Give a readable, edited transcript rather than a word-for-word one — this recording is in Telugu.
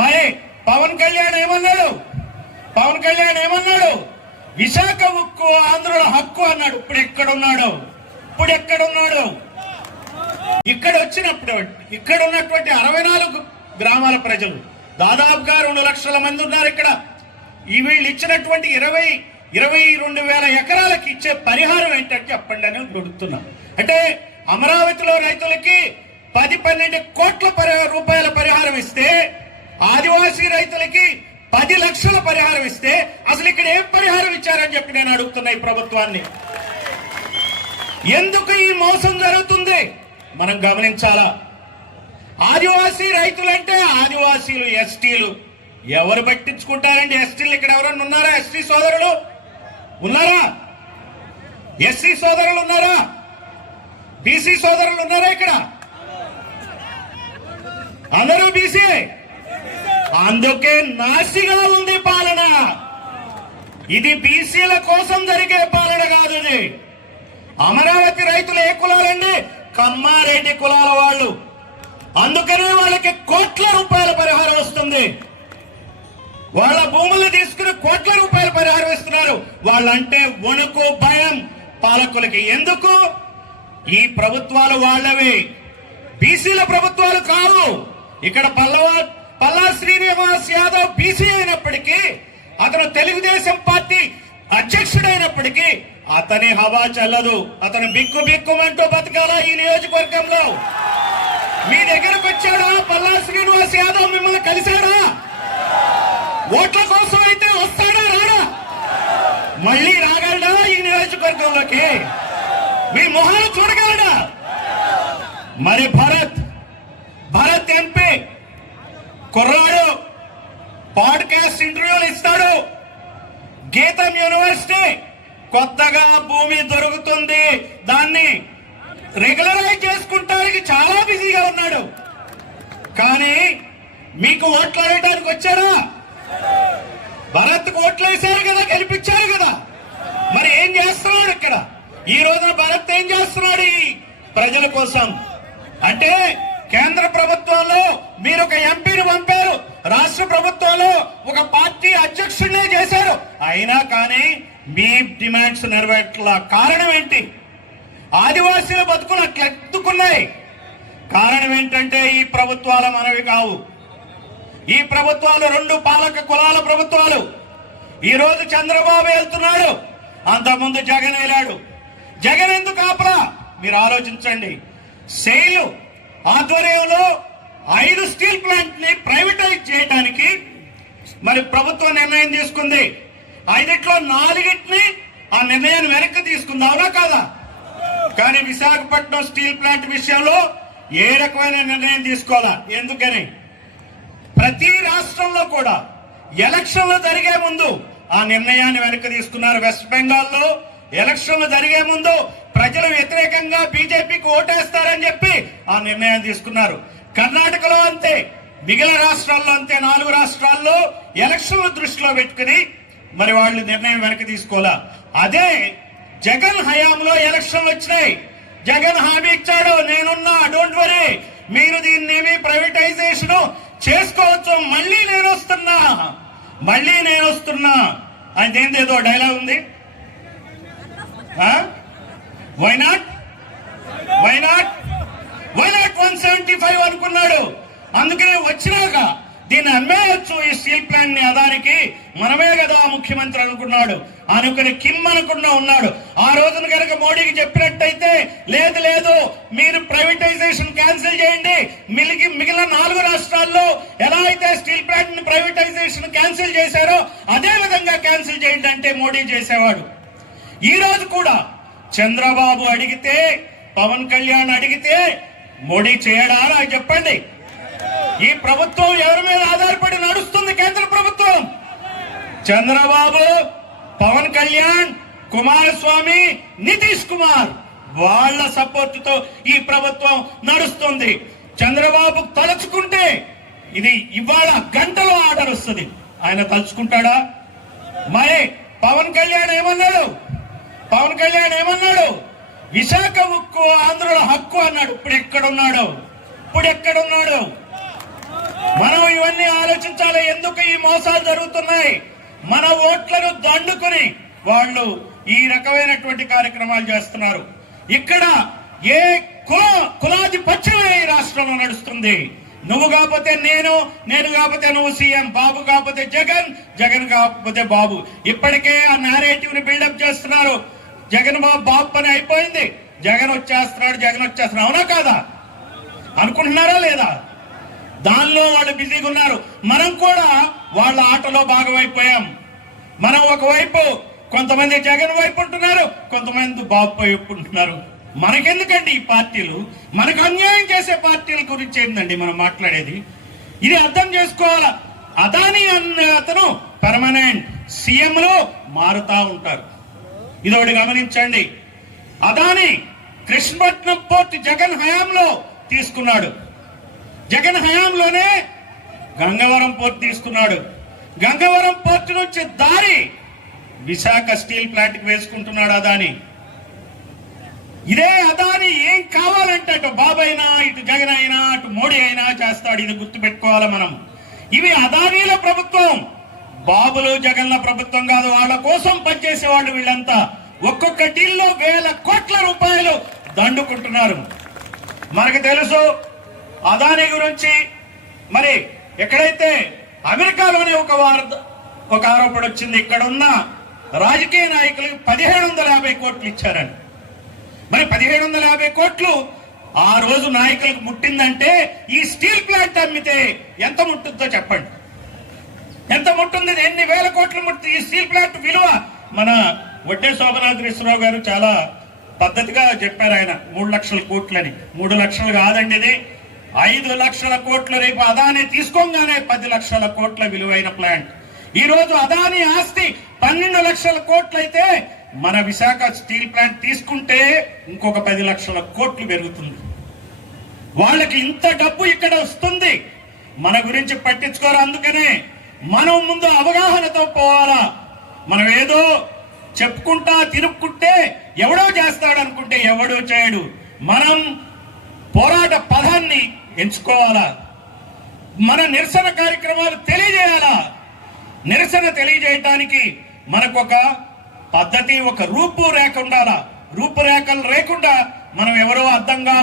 మరి పవన్ కళ్యాణ్ ఏమన్నాడు? విశాఖ ఉక్కు ఆంధ్రుల హక్కు అన్నాడు. ఇప్పుడు ఎక్కడున్నాడు? ఇక్కడ వచ్చినప్పుడు ఇక్కడ ఉన్నటువంటి 64 గ్రామాల ప్రజలు దాదాపుగా 2 లక్షల మంది ఉన్నారు ఇక్కడ. ఈ వీళ్ళు ఇచ్చినటువంటి 22,000 ఎకరాలకు ఇచ్చే పరిహారం ఏంటంటే చెప్పండి అని అడుగుతున్నాం. అంటే అమరావతిలో రైతులకి 10-12 కోట్ల రూపాయల పరిహారం ఇస్తే, ఆదివాసీ రైతులకి 10 లక్షల పరిహారం ఇస్తే అసలు ఇక్కడ ఏం పరిహారం ఇచ్చారని చెప్పి నేను అడుగుతున్నా ఈ ప్రభుత్వాన్ని. ఎందుకు ఈ మోసం జరుగుతుంది మనం గమనించాలా. ఆదివాసీ రైతులంటే ఆదివాసీలు, ఎస్టీలు ఎవరు పట్టించుకుంటారండి? ఎస్టీలు ఇక్కడ ఎవరన్నా ఉన్నారా? ఎస్టీ సోదరులు ఉన్నారా? ఎస్సీ సోదరులు ఉన్నారా? బీసీ సోదరులు ఉన్నారా? ఇక్కడ అందరూ బీసీ. అందుకే నాసిగా ఉంది పాలన. ఇది బీసీల కోసం జరిగే పాలన కాదు. ఇది అమరావతి రైతులు ఏ కులాలండి? కమ్మారెడ్డి కులాల వాళ్ళు. అందుకనే వాళ్ళకి కోట్ల రూపాయల పరిహారం వస్తుంది. వాళ్ళ భూములు తీసుకుని కోట్ల రూపాయల పరిహారం ఇస్తున్నారు. వాళ్ళంటే వణుకు, భయం పాలకులకి. ఎందుకు? ఈ ప్రభుత్వాలు వాళ్ళవి, బీసీల ప్రభుత్వాలు కావు. ఇక్కడ పల్లా శ్రీనివాస్ యాదవ్ బీసీ అయినప్పటికీ, అతను తెలుగుదేశం పార్టీ అధ్యక్షుడైనప్పటికీ అతని హవా చల్లదు. అతను బిక్కుమంటూ బతకాలా ఈ నియోజకవర్గంలో. మీ దగ్గరకు వచ్చాడా పల్లా శ్రీనివాస్ యాదవ్? మిమ్మల్ని కలిశాడా? ఓట్ల కోసం అయితే వస్తాడా? రాడా? మళ్ళీ రాగలడా ఈ నియోజకవర్గంలోకి? మీ మొహాలు చూడగలడా? మరి భరత్ ఎంపీ కుర్రాడు పాడ్కాస్ట్ ఇంటర్వ్యూలు ఇస్తాడు. గీతం యూనివర్సిటీ కొత్తగా భూమి దొరుకుతుంది, దాన్ని రెగ్యులరైజ్ చేసుకుంటానికి చాలా బిజీగా ఉన్నాడు. కానీ మీకు ఓట్లు వేయడానికి వచ్చారా? భరత్ ఓట్లు వేశారు కదా, గెలిపించారు కదా. మరి ఏం చేస్తున్నాడు ఇక్కడ? ఈ రోజున భరత్ ఏం చేస్తున్నాడు ఈ ప్రజల కోసం? అంటే కేంద్ర ప్రభుత్వంలో మీరు ఒక ఎంపీని పంపారు, రాష్ట్ర ప్రభుత్వంలో ఒక పార్టీ అధ్యక్షుడినే చేశారు. అయినా కానీ మీ డిమాండ్స్ నెరవేర్ల కారణం ఏంటి? ఆదివాసీల బతుకులు అట్లా ఎత్తుకున్నాయి. కారణం ఏంటంటే ఈ ప్రభుత్వాల మనవి కావు. ఈ ప్రభుత్వాలు 2 పాలక కులాల ప్రభుత్వాలు. ఈ రోజు చంద్రబాబు వెళ్తున్నాడు, అంతకుముందు జగన్ వెళ్ళాడు. జగన్ ఎందుకు ఆపలా? మీరు ఆలోచించండి. సెయిల్ ఆధ్వర్యంలో 5 స్టీల్ ప్లాంట్ ని ప్రైవేటైజ్ చేయడానికి మరి ప్రభుత్వం నిర్ణయం తీసుకుంది. 5లో 4 ఆ నిర్ణయాన్ని వెనక్కి తీసుకుంది, అవునా కాదా? కానీ విశాఖపట్నం స్టీల్ ప్లాంట్ విషయంలో ఏ రకమైన నిర్ణయం తీసుకోవాలా? ఎందుకని ప్రతి రాష్ట్రంలో కూడా ఎలక్షన్లు జరిగే ముందు ఆ నిర్ణయాన్ని వెనక్కి తీసుకున్నారు. వెస్ట్ బెంగాల్లో ఎలక్షన్లు జరిగే ముందు ప్రజలు వ్యతిరేకంగా బీజేపీకి ఓటేస్తారని చెప్పి ఆ నిర్ణయం తీసుకున్నారు. కర్ణాటకలో అంతే, మిగిలిన రాష్ట్రాల్లో అంతే. 4 రాష్ట్రాల్లో ఎలక్షన్లు దృష్టిలో పెట్టుకుని మరి వాళ్ళు నిర్ణయం వెనక్కి తీసుకోవాలా. అదే జగన్ హయాంలో ఎలక్షన్లు వచ్చినాయి. జగన్ హామీ ఇచ్చాడు, నేనున్నా, డోంట్ వరీ, మీరు దీన్నేమి ప్రైవేటైజేషన్ చేసుకోవచ్చు, మళ్ళీ నేను వస్తున్నా అని ఏందేదో డైలాగ్ ఉంది. వై నాట్ 175 అనుకున్నాడు. అందుకనే వచ్చినాక దీన్ని అమ్మేయచ్చు ఈ స్టీల్ ప్లాంట్ ని అదానికి, మనమే కదా ముఖ్యమంత్రి అనుకున్నాడు. అనుకుని కిమ్ అనుకున్నా ఉన్నాడు. ఆ రోజున కనుక మోడీకి చెప్పినట్టయితే లేదు మీరు ప్రైవేటైజేషన్ క్యాన్సిల్ చేయండి, మిగిలిన 4 రాష్ట్రాల్లో ఎలా అయితే స్టీల్ ప్లాంట్ ని ప్రైవేటైజేషన్ క్యాన్సిల్ చేశారో అదే విధంగా క్యాన్సిల్ చేయండి అంటే మోడీ చేసేవాడు. ఈ రోజు కూడా చంద్రబాబు అడిగితే, పవన్ కళ్యాణ్ అడిగితే మోడీ చేయడా? నాకు చెప్పండి. ఈ ప్రభుత్వం ఎవరి మీద ఆధారపడి నడుస్తుంది? కేంద్ర ప్రభుత్వం. చంద్రబాబు, పవన్ కళ్యాణ్, కుమారస్వామి, నితీష్ కుమార్ వాళ్ళ సపోర్ట్ తో ఈ ప్రభుత్వం నడుస్తుంది. చంద్రబాబు తలుచుకుంటే ఇది ఇవాళ గంటలో ఆర్డర్ వస్తుంది. ఆయన తలుచుకుంటాడా? మరి పవన్ కళ్యాణ్ ఏమన్నాడు? విశాఖ ఉక్కు ఆంధ్రుల హక్కు అన్నాడు. ఇప్పుడు ఎక్కడున్నాడు? మనం ఇవన్నీ ఆలోచించాలి, ఎందుకు ఈ మోసాలు జరుగుతున్నాయి. మన ఓట్లను దండుకుని వాళ్ళు ఈ రకమైనటువంటి కార్యక్రమాలు చేస్తున్నారు. ఇక్కడ ఏ కులాధిపత్యమే ఈ రాష్ట్రంలో నడుస్తుంది. నువ్వు కాకపోతే నేను కాకపోతే నువ్వు సీఎం, బాబు కాకపోతే జగన్ కాకపోతే బాబు. ఇప్పటికే ఆ నేరేటివ్ ని బిల్డప్ చేస్తున్నారు. జగన్ బాబు పని అయిపోయింది, జగన్ వచ్చేస్తున్నాడు. అవునా కాదా అనుకుంటున్నారా లేదా? దానిలో వాళ్ళు బిజీగా ఉన్నారు. మనం కూడా వాళ్ళ ఆటలో భాగమైపోయాం. మనం ఒకవైపు కొంతమంది జగన్ వైపు ఉంటున్నారు, కొంతమంది బాబు వైపు ఉంటున్నారు. మనకెందుకండి ఈ పార్టీలు? మనకు అన్యాయం చేసే పార్టీల గురించి ఏంటండి మనం మాట్లాడేది? ఇది అర్థం చేసుకోవాలా. అదానీ అన్న అతను పర్మనెంట్ సీఎంలో మారుతా ఉంటారు. ఇదొకటి గమనించండి. అదానీ కృష్ణపట్నం పోర్ట్ జగన్ హయాంలో తీసుకున్నాడు. జగన్ హయాంలోనే గంగవరం పోర్ట్ తీసుకున్నాడు. గంగవరం పోర్ట్ నుంచి దారి విశాఖ స్టీల్ ప్లాంట్ కి వేసుకుంటున్నాడు అదానీ. ఇదే అదానీ ఏం కావాలంటే అటు బాబు అయినా, ఇటు జగన్ అయినా, అటు మోడీ అయినా చేస్తాడు. ఇది గుర్తుపెట్టుకోవాలి మనం. ఇవి అదానీల ప్రభుత్వం, బాబులు జగన్ల ప్రభుత్వం కాదు. వాళ్ళ కోసం పనిచేసే వాళ్ళు వీళ్ళంతా. ఒక్కొక్క డీల్లో వేల కోట్ల రూపాయలు దండుకుంటున్నారు. మనకు తెలుసు అదానీ గురించి. మరి ఎక్కడైతే అమెరికాలోనే ఒక ఆరోపణ వచ్చింది, ఇక్కడ ఉన్న రాజకీయ నాయకులకు 1750 కోట్లు ఇచ్చారని. మరి 1750 కోట్లు ఆ రోజు నాయకులకు ముట్టిందంటే ఈ స్టీల్ ప్లాంట్ అమ్మితే ఎంత ముట్టుందో చెప్పండి. ఎంత ముట్టుంది? ఎన్ని వేల కోట్లు ముట్టుంది ఈ స్టీల్ ప్లాంట్ విలువ? మన వడ్డే శోభనాద్రీశ్వరరావు గారు చాలా పద్ధతిగా చెప్పారు. ఆయన 3 లక్షల కోట్లని. 3 లక్షలు కాదండి, ఇది 5 లక్షల కోట్లు. రేపు అదానీ తీసుకోగానే 10 లక్షల కోట్ల విలువైన ప్లాంట్. ఈ రోజు అదానీ ఆస్తి 12 లక్షల కోట్లయితే మన విశాఖ స్టీల్ ప్లాంట్ తీసుకుంటే ఇంకొక 10 లక్షల కోట్లు పెరుగుతుంది. వాళ్ళకి ఇంత డబ్బు ఇక్కడ వస్తుంది, మన గురించి పట్టించుకోరు. అందుకనే మనం ముందు అవగాహనతో పోవాలా. మనం ఏదో చెప్పుకుంటా తిరుక్కుంటే ఎవడో చేస్తాడు అనుకుంటే ఎవడో చేయడు. మనం పోరాట పదాన్ని ఎంచుకోవాలా. మన నిరసన కార్యక్రమాలు తెలియజేయాలా. నిరసన తెలియజేయటానికి మనకు ఒక పద్ధతి, ఒక రూపురేఖ ఉండాలా. రూపురేఖలు లేకుండా మనం ఎవరో అర్థంగా